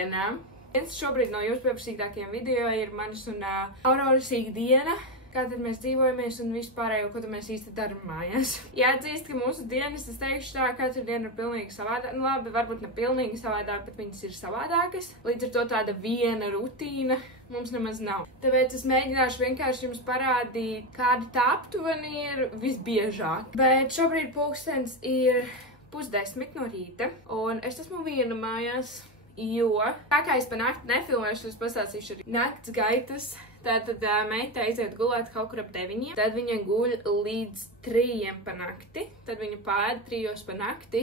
ikdienā. Viens šobrīd no jūsu pieprasītākajiem video ir manis un Auroras ikdiena, kā tad mēs dzīvojamies un vispārējo, ko tad mēs īsti daram mājās. Jāatzīst, ka mūsu dienas, es teikšu tā, katru dienu ir pilnīgi savādāk, nu labi, varbūt ne pilnīgi savādāk, bet viņas ir savādākas. Līdz ar to tāda viena rutīna mums nemaz nav. Tāpēc es mēģināšu vienkārši jums parādīt, kādi tā aptuveni ir visbiežāk. Bet šobrīd pulkstens ir 9:30 no rīta, un es esmu viena mājās. Jo, tā kā es pa nakti nefilmēšu, es pastāstīšu arī nakts gaitas. Tātad meita aiziet gulēt kaut kur ap 9, tad viņa guļ līdz 3 pa nakti, tad viņa pāēd 3 pa nakti,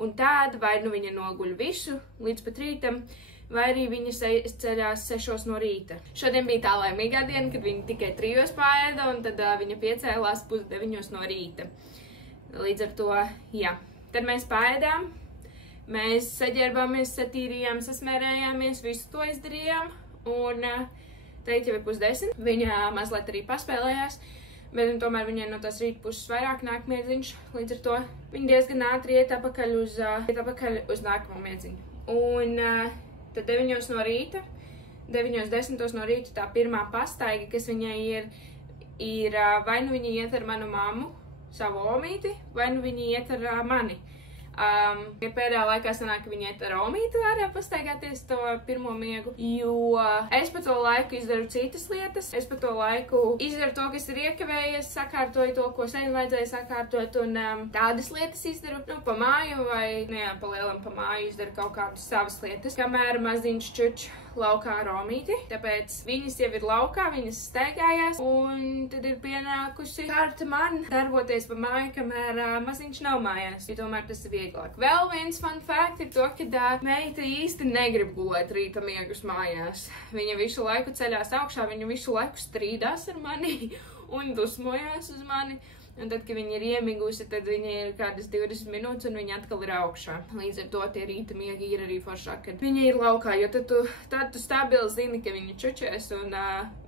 un tāda vai nu viņa noguļ visu līdz pat rītam, vai arī viņa ceļās 6 no rīta. Šodien bija tā laimīgā diena, kad viņa tikai 3 pāēda, un tad viņa piecēlās 8:30 no rīta. Līdz ar to, jā. Tad mēs pāēdām. Mēs saģērbāmies, satīrījām, sasmērējāmies, visu to izdarījām, un teikt jau ir 9:30. Viņa mazliet arī paspēlējās, bet tomēr viņai no tās rīta puses vairāk nāk miedziņš, līdz ar to viņa diezgan ātri iet apakaļ uz nākamo miedziņu. Un tad 9 no rīta, 9:10 no rīta tā pirmā pastaiga, kas viņai ir vai nu viņa iet ar manu mammu, savu omīti, vai nu viņa iet ar mani. Ja pēdējā laikā sanāk, ka viņi iet ar omīti ārā pastaigāties to pirmo miegu, jo es pa to laiku izdaru citas lietas, es pa to laiku izdaru to, kas ir iekavējies, sakārtoju to, ko sen vajadzēja sakārtot, un tādas lietas izdaru, nu, pa māju vai, nu jā, pa lielam pa māju izdaru kaut kādas savas lietas, kamēr maziņš čuč laukā ar omīti, tāpēc viņas jau ir laukā, viņas steigājās, un tad ir pienākusi kārta man darboties pa māju, kamēr maziņš nav mājās, jo tomēr tas ir vieglāk. Vēl viens fun fact ir to, ka meita īsti negrib gulēt rīta miegus mājās. Viņa visu laiku ceļās augšā, viņa visu laiku strīdās ar mani un dusmojās uz mani. Un tad, kad viņa ir iemigusi, tad viņa ir kādas 20 minūtes un viņa atkal ir augšā. Līdz ar to tie rīta miegi ir arī foršāk, kad viņa ir laukā, jo tad tu stabili zini, ka viņa čučēs un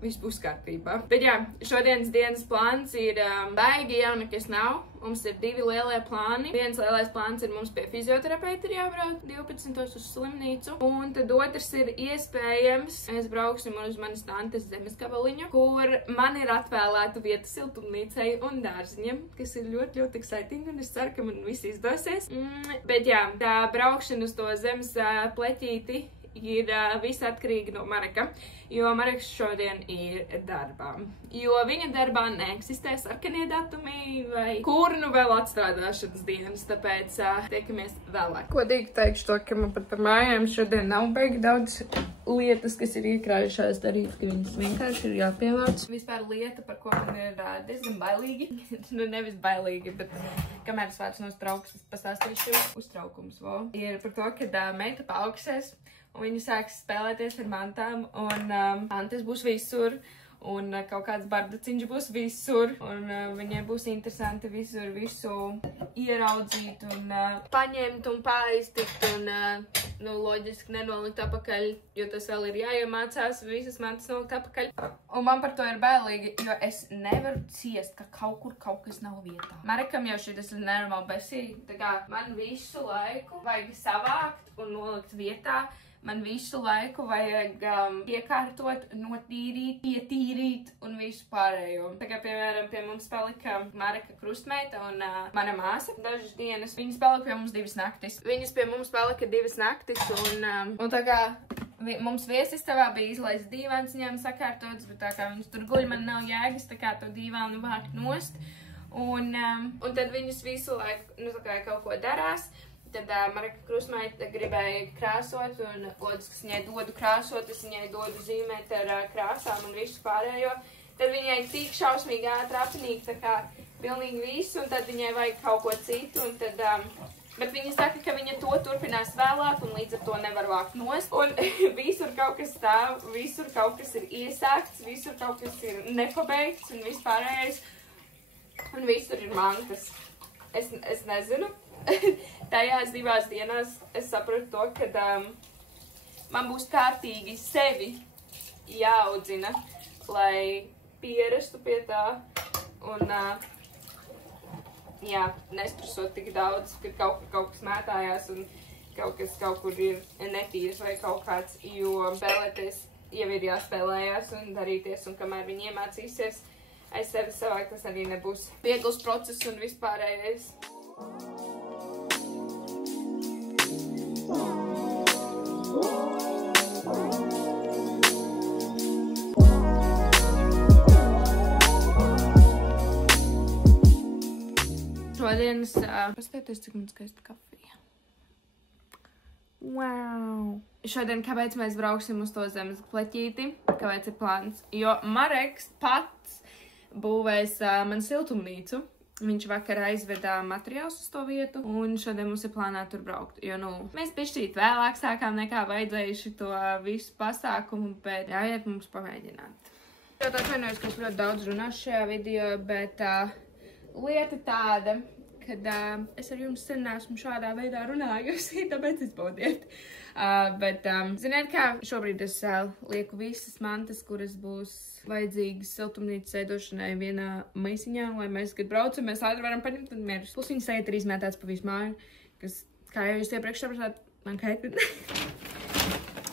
viss būs kārtībā. Bet jā, šodienas dienas plāns ir baigi jau nekas nav. Mums ir 2 lielie plāni. Viens lielais plāns ir mums pie fizioterapeita jābrauc 12 uz slimnīcu. Un tad otrs ir iespējams, mēs brauksim uz manas tantes zemes gabaliņu, kur man ir atvēlēta vieta siltumnīcai un dārziņam, kas ir ļoti, ļoti exciting, un es ceru, ka man viss izdosies. Bet jā, tā braukšana uz to zemes pleķīti ir viss atkarīgi no Mareka, jo Mareks šodien ir darbā. Jo viņa darbā neeksistē sarkanie datumi vai kurnu vēl atstrādāšanas dienas, tāpēc tiekamies vēlāk. Kodīgi teikšu to, ka man pat par mājām šodien nav baigi daudz lietas, kas ir iekrājušās darīt, ka viņas vienkārši ir jāpievāc. Vispār lieta, par ko man ir diezgan bailīgi, nu nevis bailīgi, bet kamēr es vārds no trauksmes pastāstīšu, uztraukums, ir par to, ka meita paaugsies, un viņa sāks spēlēties ar mantām, un mantas būs visur, un kaut kāds bardaciņš būs visur, un viņai būs interesanti visur visu ieraudzīt, un paņemt un paiztikt, un, nu, loģiski nenolikt apakaļ, jo tas vēl ir jāiemācās visas mantas nolikt apakaļ. Un man par to ir bailīgi, jo es nevaru ciest, ka kaut kur kaut kas nav vietā. Marekam jau šitas ir nenormāli besīgi, tā kā man visu laiku vajag savākt un nolikt vietā. Man visu laiku vajag iekārtot, notīrīt, ietīrīt un visu pārējo. Tā kā, piemēram, pie mums palika Mareka krustmeita un mana māsa dažas dienas. Viņas palika pie mums 2 naktis. Viņas pie mums palika 2 naktis un tā kā mums viesistabā bija izlaists dīvāns viņām sakārtots, bet tā kā viņas tur guļ, man nav jēgas tā kā to dīvānu vākt nost. Un tad viņas visu laiku, nu tā kā kaut ko darās. Tad Mareka krustmeita gribēja krāsot, un loģiski, es viņai dodu krāsot, es viņai dodu zīmēt ar krāsām un visu pārējo. Tad viņai tik šausmīgi ātri apnīk, tā kā pilnīgi visu, un tad viņai vajag kaut ko citu, un tad, bet viņa saka, ka viņa to turpinās vēlāk, un līdz ar to nevar vākt nost. Un visur kaut kas stāv, visur kaut kas ir iesākts, visur kaut kas ir nepabeigts, un viss pārējais, un visur ir mantas. Es nezinu. Tajās 2 dienās es sapratu to, ka man būs kārtīgi sevi jāaudzina, lai pierastu pie tā un jā, nestresot tik daudz, kad kaut kas mētājās un kaut kas kaut kur ir netīrs vai kaut kāds, jo spēlēties jau ir jāspēlējās un darīties, un kamēr viņi iemācīsies aiz sevi savāk, tas arī nebūs viegls process un vispārējais. Šodienas, paskatieties, cik man skaista kafija. Wow! Šodien, kāpēc mēs brauksim uz to zemes pleķīti? Kāpēc ir plāns? Jo Mareks pats būvēs man siltumnīcu. Viņš vakar aizveda materiālus uz to vietu, un šodien mums ir plānā tur braukt. Jo, mēs bišķīt vēlāk sākām nekā vajadzēja šito visu pasākumu, bet ļaujiet mums pamēģināt. Ļoti atvainojos, ka es ļoti daudz runāšu šajā video, bet lieta tāda, kad es ar jums sen neesmu šādā veidā runājusi, tāpēc izbaudiet. Ziniet kā, šobrīd es lieku visas mantas, kuras būs vajadzīgas siltumnīcas sēdošanai vienā maisiņā, lai mēs, kad braucam, mēs ātri varam paņemt un mierus. Plus viņas sēja ir izmētāts pa visu māju, kas, kā jau jūs iepriekš sapratāt, man kaitri.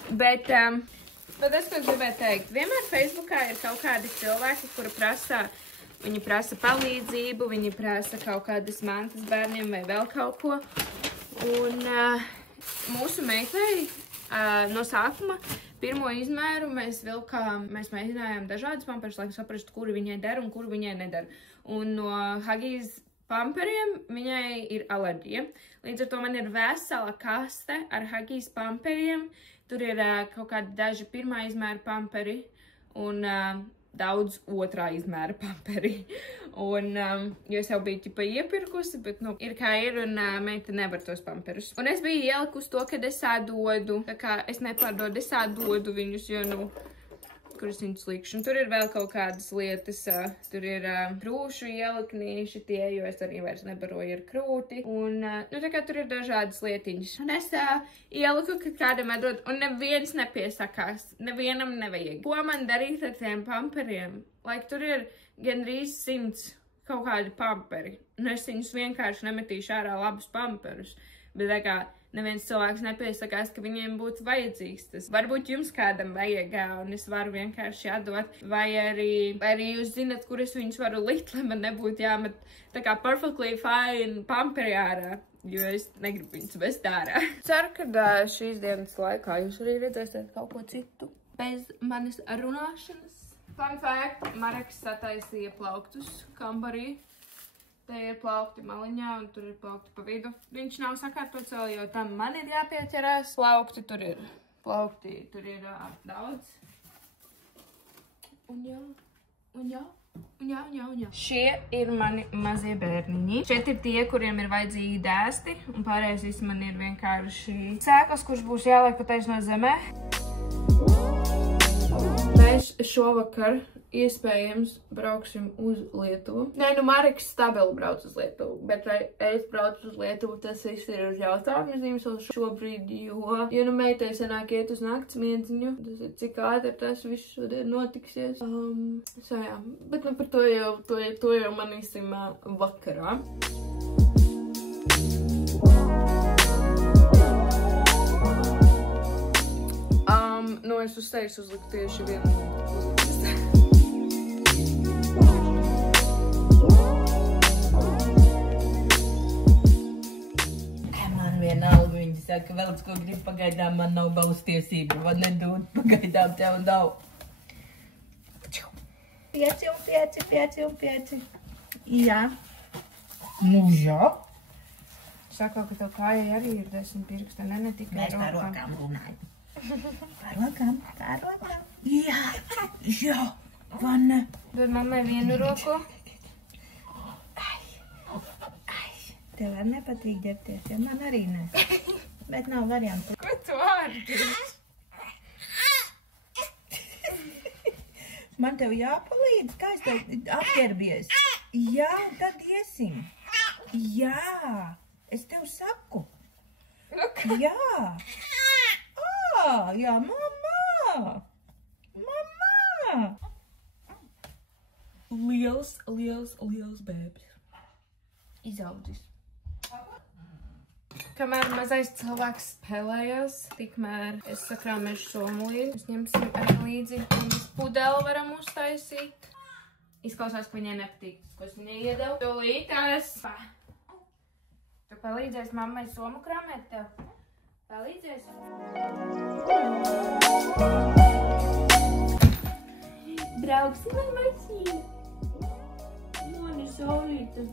Bet es, ko es gribēju teikt, vienmēr Facebookā ir kaut kādi cilvēki, kuri viņi prasa palīdzību, viņi prasa kaut kādas mantas bērniem vai vēl kaut ko. Un mūsu meitei no sākuma pirmo izmēru mēs mēģinājām dažādas pamperus, lai saprastu, kuri viņai der un kuri viņai nedara. Un no Huggies pamperiem viņai ir alerģija. Līdz ar to man ir vesela kaste ar Huggies pamperiem. Tur ir kaut kādi daži pirmā izmēra pamperi un daudz otrā izmēra pamperi. Un, jo es jau biju ķipa iepirkusi, bet, ir kā ir, un meita nevar tos pamperus. Un es biju ielikus to, kad es ādodu, tā kā es nepārdodu, es ādodu viņus, jo, kur es viņus likšu. Un tur ir vēl kaut kādas lietas, tur ir krūšu ieliknīši tie, jo es arī vairs nebaroju ar krūti. Un, tā kā tur ir dažādas lietiņas. Un es ieliku, kad kādam atdod, un neviens nepiesakās, nevienam nevajag. Ko man darīt ar tiem pamperiem? Laik tur ir gandrīz 100 kaut kādi pamperi. Un es viņus vienkārši nemetīšu ārā labus pamperus. Bet tā kā neviens cilvēks nepiesakās, ka viņiem būtu vajadzīgs tas. Varbūt jums kādam vajag, un es varu vienkārši atdot. Vai arī jūs zinat, kur es viņus varu likt, lai man nebūtu jāmet tā kā perfectly fine pamperi ārā, jo es negribu viņus vest ārā. Ceru, ka šīs dienas laikā jūs arī redzēsiet kaut ko citu bez manas runāšanas. Fun fact, Mareks sataisīja plauktus kambarī. Te ir plaukti maliņā un tur ir plaukti pa vidu. Viņš nav sakārtots vēl, jo tam man ir jāpieķerās. Plaukti tur ir daudz. Un jā. Šie ir mani mazie bērniņi. Šeit ir tie, kuriem ir vajadzīgi dēsti, un pārējais viss man ir vienkārši sēklas, kurš būs jāliek pateiks no zemē. Mēs šovakar iespējams brauksim uz Lietuvu. Nē, Mareks stabili brauc uz Lietuvu, bet vai es braucu uz Lietuvu, tas viss ir uz jautājumu zīmes vēl šobrīd, jo meitai sanāk iet uz nakts miedziņu. Tas ir cik ātri tas viss šodien notiksies. Jā, bet par to jau manīsim vakarā. Es uz sejas uzliku tieši vienu Man vienalga, viņi saka, vēl ko grib pagaidām, man nav balstiesība, vai nedod pagaidām tev nav. 5 un 5. Jā. Jā. Saka, ka tev kājai arī ir 10 pirksti, ne tikai Mēs par rokām runājam. Par rokām. Jā, vanne. Dod mammai vienu roku. Tev var nepatīk ģērbties, jo man arī ne. Bet nav variantu. Ko tu ārdi? Man tev jāpalīdz, kā es tev apģērbies. Jā, tad iesim. Jā, es tev saku. Jā. Jā, mamma! Liels bēbis. Izaudzis. Kamēr mazais cilvēks spēlējās, tikmēr es sakrāmēšu somulīti. Mēs ņemsim arī līdzi, un mēs pudeli varam uztaisīt. Izklausās, ka viņai nepatīk tas, ko es viņai iedevu. Tūlītās! Tu palīdzēsi mammai somu krāmēt tev? Palīdzēsi? Brauksim ar mašīnu. Mani saulītas.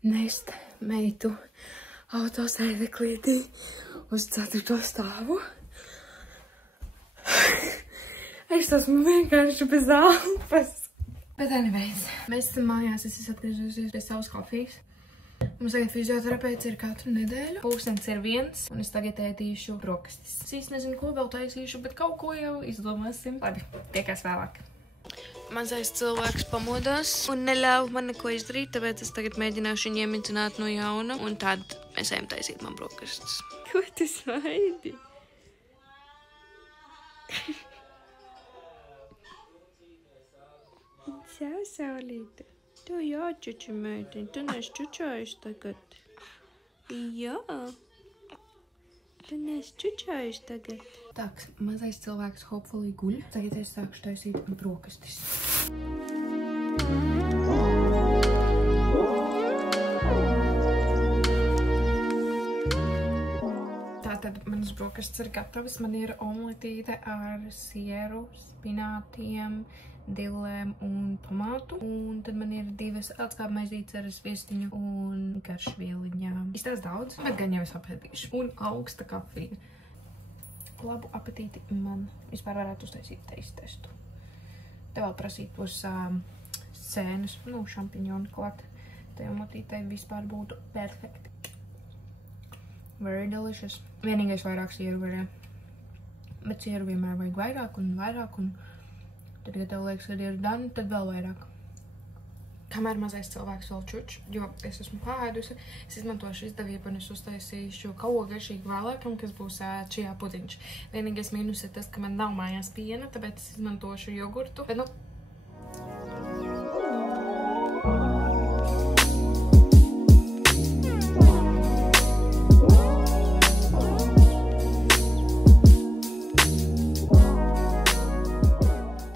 Nest meitu autosēdeklītī uz 4. stāvu. Es esmu vienkārši bez elpas. Bet anyways, mēs esam mājās, es esmu atgriežusies pie savas kafijas. Mums tagad fizioterapeits ir katru nedēļu. Pulkstens ir 1, un es tagad ētīšu brokastis. Es īsti nezinu, ko vēl taisīšu, bet kaut ko jau izdomāsim. Labi, tiekās vēlāk. Mazais cilvēks pamodās un neļāva man neko izdarīt, tāpēc es tagad mēģināšu viņu iemidzināt no jauna, un tad mēs ejam taisīt man brokastis. Ko tu smaidi? Čau, saulīte. Tu jāčuči, meitiņ. Tu nes čučājuši tagad. Jā. Tu nes čučājuši tagad. Tā, mazais cilvēks hopefully guļ. Tagad es sākšu taisīt brokastis. Tātad manas brokastis ir gatavas. Man ir omletīte ar sieru, spinātiem, dillēm un tomātu. Un tad man ir 2 atskāp maizītes ar sviestiņu un garšvieliņām. Iztās daudz, bet gan jau es apēdīšu. Un augsta kafija. Labu apetīti man vispār varētu uztaisīt testu. Te vēl prasīt būs sēnes, šampiņoni klāt. Te omletītei vispār būtu perfekti. Very delicious. Vienīgais vairāk sieru varēja. Bet sieru vienmēr vajag vairāk un vairāk. Un tad, kad tev liekas, kad ir done, tad vēl vairāk. Kamēr mazais cilvēks vēl čuč, jo es esmu pāēdusi, es izmantošu izdevību un es uztaisīšu kaut ko garšīgu vēlākam, kas būs čijā pudiņš. Vienīgais mīnus ir tas, ka man nav mājās piena, tāpēc es izmantošu jogurtu. Bet,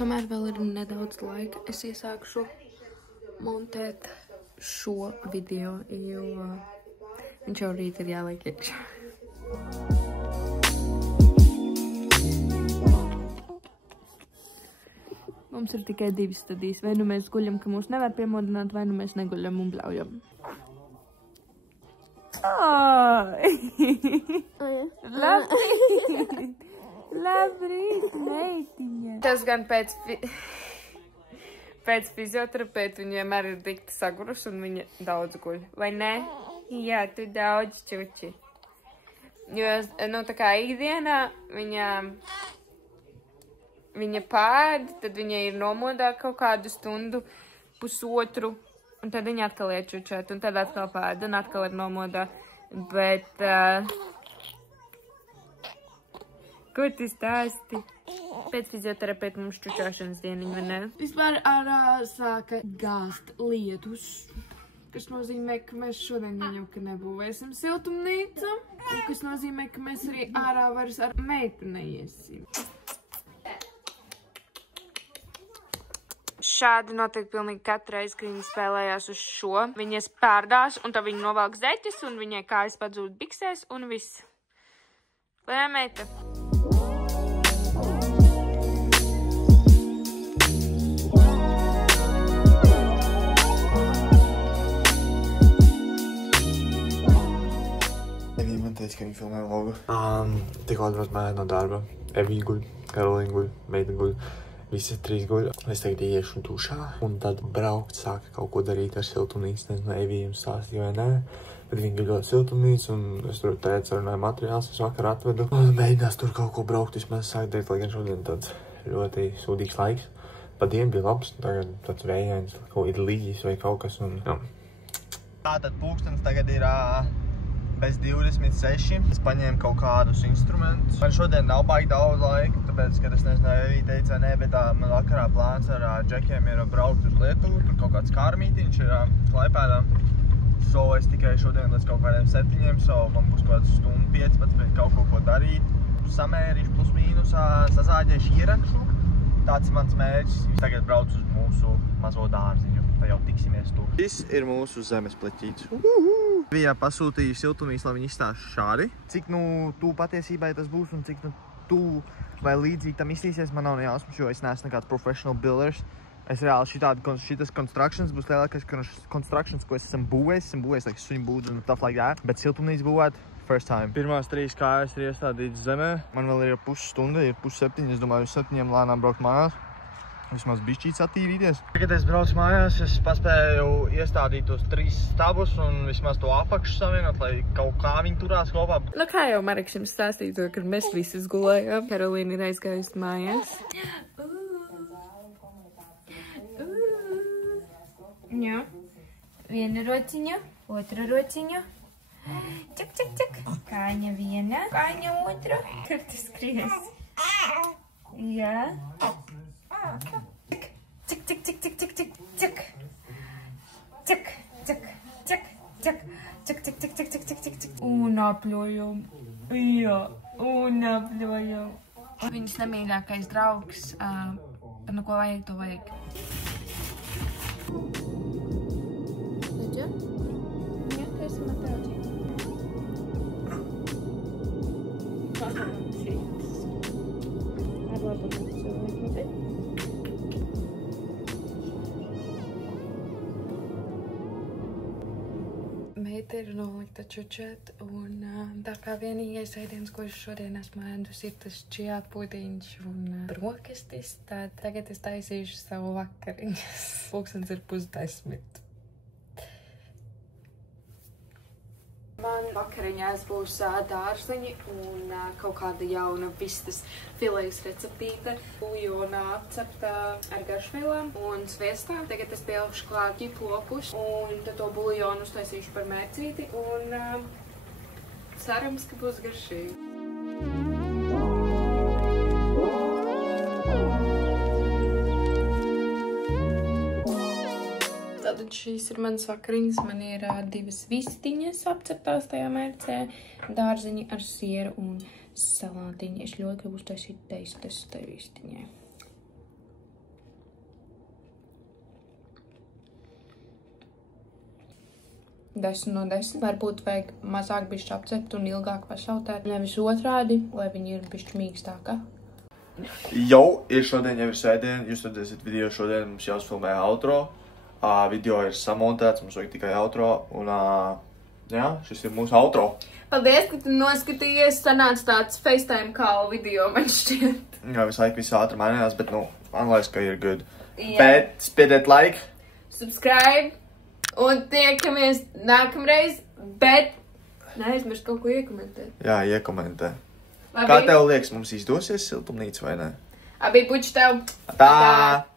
tomēr vēl ir nedaudz laika, es iesākšu montēt šo video, jo viņš jau rīt ir jāliek iekšā. Mums ir tikai 2 stadijas. Vai nu mēs guļam, ka mūs nevar piemodināt, vai nu mēs neguļam un bļaujam. Labrīt! Labrīt, meitiņa! Tas gan pēc fizioterapeita viņa vienmēr ir dikti sagurus un viņa daudz guļ. Vai ne? Jā, tu daudz čuči. Jo, tā kā ikdienā viņa pēd, tad viņa ir nomodā kaut kādu stundu, pusotru, un tad viņa atkal iet čučēt, un tad atkal pēd, un atkal ir nomodā. Bet, ko tu stāsti? Pēc fizioterapeita mums čučāšanas dieniņa, vai ne? Vispār ārā sāka gāzt lietus, kas nozīmē, ka mēs šodien jau nebūvēsim siltumnīcu, un kas nozīmē, ka mēs arī ārā vairs ar meitu neiesim. Šādi notiek pilnīgi katru reizi, kad viņi spēlējās uz šo. Viņas pērdās, un tad viņi novelk zeķes, un viņai kājas padzūd biksēs, un viss. Vai ne, meita? Man teica, ka viņi filmē vlogu. Tikko atbrauc mājā no darba. Evija guļ, Karolīna guļ, meita guļ. Visi 3 guļ. Es tagad iešu dušā, un tad braukt sāka kaut ko darīt ar siltumnīcu. Nezinu, Evija jums stāstīja vai nē, bet viņi gribot siltumnīcu, un es tur teicu, runāju materiāls, es vakar atvedu. Un beidās tur kaut ko braukt, vismaz sāk darīt, lai gan šodien tāds ļoti sūdīgs laiks. Pa dienu bija labs, tagad tāds vējains, kaut ir līģis vai kaut kas, un jā. Tātad pulkstens tagad ir bez 26. Es paņēmu kaut kādus instrumentus. Man šodien nav baigi daudz laika, tāpēc, kad es nezinu, Evija teica, nē, bet man vakarā plāns ar džekiem ir braukt uz Lietuvu. Tur kaut kāds kārmītiņš ir Klaipēdā. So es tikai šodien līdz kaut kādiem 7, so man būs kaut kāds stundu 15 kaut ko darīt. Samērīšu plus mīnus, sazāģēšu ierakšu. Tāds ir mans mērķis. Tagad brauc uz mūsu mazo dārziņu. Tā jau tiksimies tur. Šis ir mūsu zemes pleķītis. Vijā pasūtīja siltumnīcu, lai viņi izstāsta šādi. Cik tu patiesībai tas būs un cik tu vai līdzīgi tam iztīsies, man nav nejausmas, jo es neesmu nekāds professional builders. Es reāli šitas constructions būs lielākais constructions, ko es esmu būvējis, like suņu būdzi un stuff like that. Bet siltumnīcu būvēt first time. Pirmās 3 kājas ir iestādītas zemē. Man vēl ir pusstunda, ir 6:30. Es domāju, uz 7 lēnām braukt mājās. Vismaz bišķīts attīrīties. Kad es braucu mājās, es paspēju iestādīt tos 3 stabus un vismaz to apakšu savienot, lai kaut kā viņi turās kopā. Nu, kā jau Mareks jums stāstīja to, kad mēs visus gulējām. Karolīna ir aizgājusi mājās. Jā. Viena rociņa, otra rociņa. Čak, čak, čak. Kāņa viena, kāņa otra. Kur tu skries? Jā. Čak, čak, čak, čak, čak, čak, čak. Čak, čak, čak, čak. Čak, čak, čak, čak, čak, čak, čak, čak. Un apļojam. Jā, un apļojam. Viņas nemīļākais draugs. Nu, ko vajag, to vajag. Lūdzu? Jā, ka esam atraudzīgi. Ar labu cilvēku, bet? Meita ir nolikta čučet, un tā kā vienīgais ēdiens, ko es šodien esmu ēdus, ir tas čijā pudiņš un brokastis, tad tagad es taisīšu savu vakariņas. Pulkstens ir 9:30. Man vakariņās būs dārzeņi un kaut kāda jauna vistas filejas receptīte, buļļonā apcepta ar garšvielām un sviestā. Tagad es pielikšu klāt ķiplopus un tad to buļļonu uztaisīšu par mērcīti un cerams, ka būs garšīgi. Tātad šīs ir manas vakariņas. Man ir 2 vistiņas apceptās tajā mērcē, dārziņi ar sieru un salātiņu. Es ļoti gribu uztaisīt teistas tai vistiņai. Desmit no 10. Varbūt vajag mazāk bišķi apcept un ilgāk pasautēt. Nevis otrādi, lai viņi ir bišķi mīkstāka. Jau ir šodien, jau ir sēdien. Jūs redzēsiet video šodien, mums jāuzfilmē outro. Video ir samontēts, mums vajag tikai outro, un jā, šis ir mūsu outro. Paldies, ka tu noskatījies, sanāca tāds FaceTime call video, man šķiet. Jā, visu laiku viss ātri mainījās, bet, man liekas, ka ir good. Yeah. Bet, spiediet like. Subscribe, un tiekamies nākamreiz, bet neaizmirst kaut ko iekomentēt. Jā, iekomentē. Kā tev liekas, mums izdosies siltumnīca vai ne? Abi puči tev. Tā!